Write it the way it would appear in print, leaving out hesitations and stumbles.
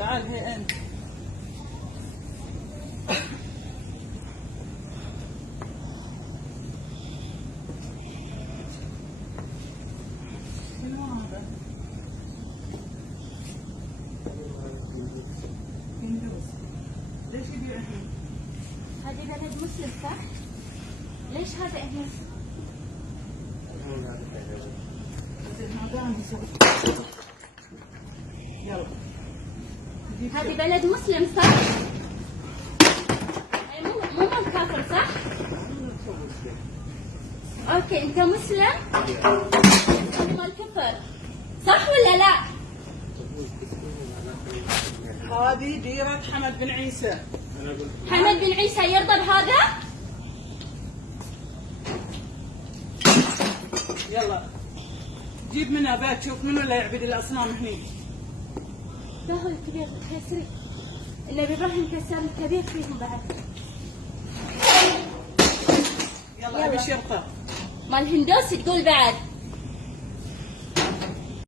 تعال هي انت. شنو هذا؟ هندوس. ليش يبيع هنا؟ هذه بلد مسلم صح؟ ليش هذا هنا؟ زين هذا عندي سوق. يلا. هذه بلد مسلم صح؟ أي مو كافر صح؟ اوكي انت مسلم؟ هذه مال كفر صح ولا لا؟ هذه ديرة حمد بن عيسى. حمد بن عيسى يرضى بهذا؟ يلا جيب منها بيت شوف منو اللي يعبد الاصنام هني. لا هو الكبير كسري. النبي ابراهيم كسر الكبير فيهم بعد. يلا ابي شرطه. مال هندوس تقول بعد.